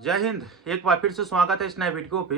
जय हिंद। एक बार फिर से स्वागत है इस नए वीडियो पे।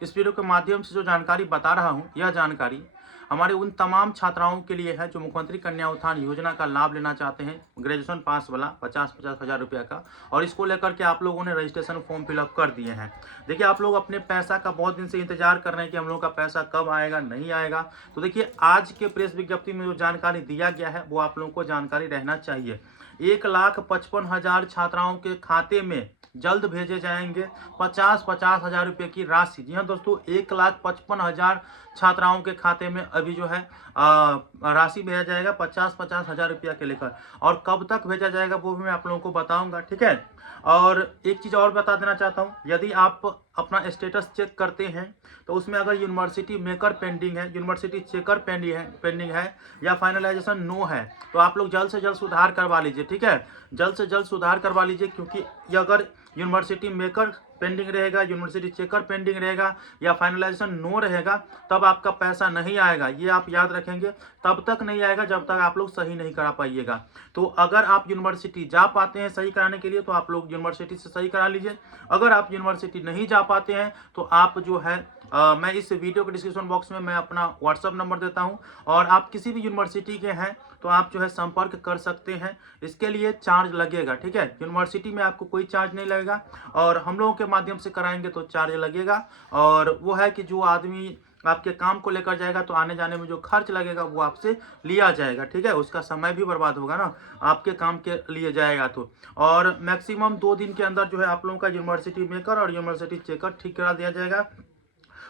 इस वीडियो के माध्यम से जो जानकारी बता रहा हूँ, यह जानकारी हमारे उन तमाम छात्राओं के लिए है जो मुख्यमंत्री कन्या उत्थान योजना का लाभ लेना चाहते हैं, ग्रेजुएशन पास वाला 50-50 हज़ार रुपये का। और इसको लेकर के आप लोगों ने रजिस्ट्रेशन फॉर्म फिलअप कर दिए हैं। देखिए, आप लोग अपने पैसा का बहुत दिन से इंतजार कर रहे हैं कि हम लोगों का पैसा कब आएगा, नहीं आएगा। तो देखिए, आज के प्रेस विज्ञप्ति में जो जानकारी दिया गया है वो आप लोगों को जानकारी रहना चाहिए। 1,55,000 छात्राओं के खाते में जल्द भेजे जाएंगे 50-50 हज़ार रुपये की राशि। जी हाँ दोस्तों, 1,55,000 छात्राओं के खाते में अभी जो है राशि भेजा जाएगा 50-50 हज़ार रुपया के लेकर। और कब तक भेजा जाएगा वो भी मैं आप लोगों को बताऊंगा, ठीक है। और एक चीज़ और बता देना चाहता हूँ, यदि आप अपना स्टेटस चेक करते हैं तो उसमें अगर यूनिवर्सिटी मेकर पेंडिंग है, यूनिवर्सिटी चेकर पेंडिंग है या फाइनलाइजेशन नो है, तो आप लोग जल्द से जल्द सुधार करवा लीजिए, ठीक है। जल्द से जल्द सुधार करवा लीजिए, क्योंकि ये अगर यूनिवर्सिटी मेकर पेंडिंग रहेगा, यूनिवर्सिटी चेकर पेंडिंग रहेगा या फाइनलाइजेशन नो रहेगा, तब आपका पैसा नहीं आएगा। ये आप याद रखेंगे, तब तक नहीं आएगा जब तक आप लोग सही नहीं करा पाइएगा। तो अगर आप यूनिवर्सिटी जा पाते हैं सही कराने के लिए तो आप लोग यूनिवर्सिटी से सही करा लीजिए। अगर आप यूनिवर्सिटी नहीं जा पाते हैं तो आप जो है मैं इस वीडियो के डिस्क्रिप्शन बॉक्स में मैं अपना व्हाट्सअप नंबर देता हूं, और आप किसी भी यूनिवर्सिटी के हैं तो आप जो है संपर्क कर सकते हैं। इसके लिए चार्ज लगेगा, ठीक है। यूनिवर्सिटी में आपको कोई चार्ज नहीं लगेगा, और हम लोगों के माध्यम से कराएंगे तो चार्ज लगेगा। और वो है कि जो आदमी आपके काम को लेकर जाएगा तो आने जाने में जो खर्च लगेगा वो आपसे लिया जाएगा, ठीक है। उसका समय भी बर्बाद होगा ना, आपके काम के लिए जाएगा तो। और मैक्सिमम 2 दिन के अंदर जो है आप लोगों का यूनिवर्सिटी मेकर और यूनिवर्सिटी चेकर ठीक करा दिया जाएगा।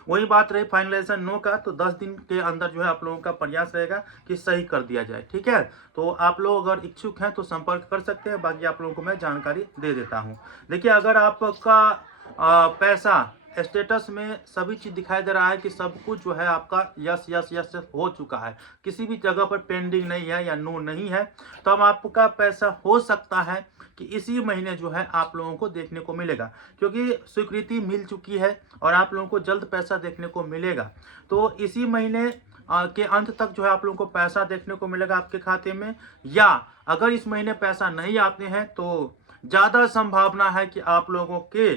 वही बात रही फाइनलाइजेशन नो का, तो 10 दिन के अंदर जो है आप लोगों का प्रयास रहेगा कि सही कर दिया जाए, ठीक है। तो आप लोग अगर इच्छुक हैं तो संपर्क कर सकते हैं, बाकी आप लोगों को मैं जानकारी दे देता हूं। देखिए, अगर आपका पैसा स्टेटस में सभी चीज दिखाई दे रहा है कि सब कुछ जो है आपका यस यस यस यस हो चुका है, किसी भी जगह पर पेंडिंग नहीं है या नो नहीं है, तब आपका पैसा हो सकता है कि इसी महीने जो है आप लोगों को देखने को मिलेगा, क्योंकि स्वीकृति मिल चुकी है और आप लोगों को जल्द पैसा देखने को मिलेगा। तो इसी महीने के अंत तक जो है आप लोगों को पैसा देखने को मिलेगा आपके खाते में। या अगर इस महीने पैसा नहीं आते हैं तो ज़्यादा संभावना है कि आप लोगों के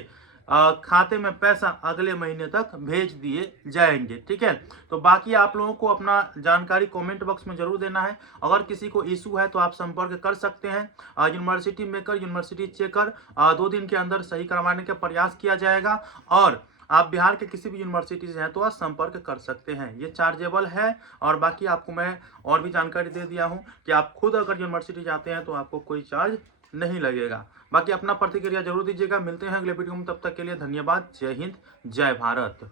खाते में पैसा अगले महीने तक भेज दिए जाएंगे, ठीक है। तो बाकी आप लोगों को अपना जानकारी कमेंट बॉक्स में जरूर देना है। अगर किसी को इशू है तो आप संपर्क कर सकते हैं। यूनिवर्सिटी मेकर, यूनिवर्सिटी चेकर 2 दिन के अंदर सही करवाने का प्रयास किया जाएगा। और आप बिहार के किसी भी यूनिवर्सिटी से हैं तो आप संपर्क कर सकते हैं, ये चार्जेबल है। और बाकी आपको मैं और भी जानकारी दे दिया हूं कि आप खुद अगर यूनिवर्सिटी जाते हैं तो आपको कोई चार्ज नहीं लगेगा। बाकी अपना प्रतिक्रिया जरूर दीजिएगा। मिलते हैं अगले वीडियो में, तब तक के लिए धन्यवाद। जय हिंद, जय भारत।